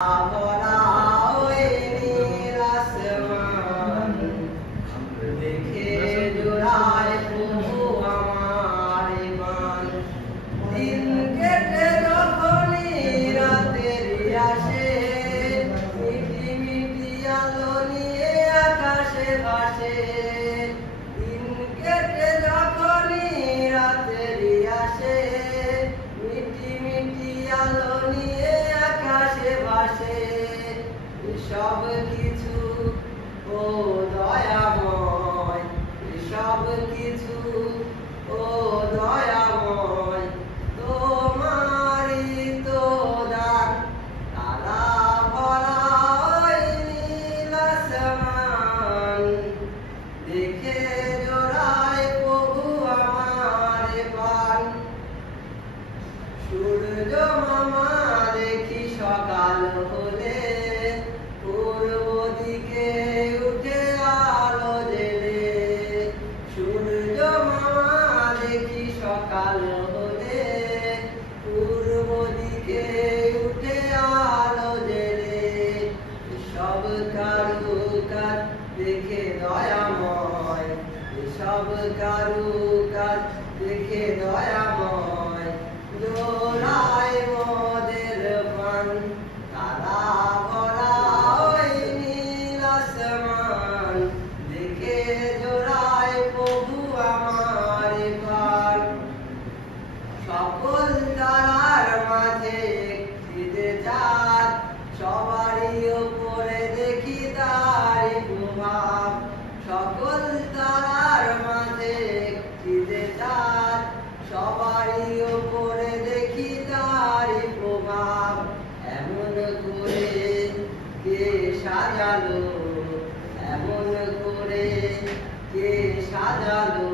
ভরা ওই নীল আসমান দেখে জোড়ায় প্রভু আমার ইমান। দিন কেটে যখনই রাতের আসে, মিটি মিটি আলো নিয়ে আকাশে ভাসে। দিন কেটে যখনই রাতের আসে, মিটি মিটি আলো নিয়ে আকাশে ভাসে। সব কিছু ও দয়াময়, সব কিছু ও দয়াময়, তোমারই তো দান। তারা ভরা ওই নীল আসমান দেখে জোড়ায় প্রভু আমার প্রাণ। সূর্য মামা দেখি সকাল হলে পূর্ব দিকে উঠে আলো জেলে। সূর্য মামা দেখি সকাল হলে পূর্ব দিকে উঠে আলো জেলে। সব কারুকাজ দেখে দয়াময়, সব কারুকাজ দেখে দয়াময়, জোড়ায় মোদের প্রাণ। তারা ভরা ওই নীল আসমান দেখে জোড়ায় প্রভু আমার প্রাণ। সকল তারার মাঝে একটি যে চাঁদ, সবারই উপরে দেখি তারই প্রভাব। সকল তারার মাঝে একটি যে চাঁদ, সবারই উপরে দেখি তারই প্রভাব। এমন করে কে সাজালো, এমন করে কে সাজালো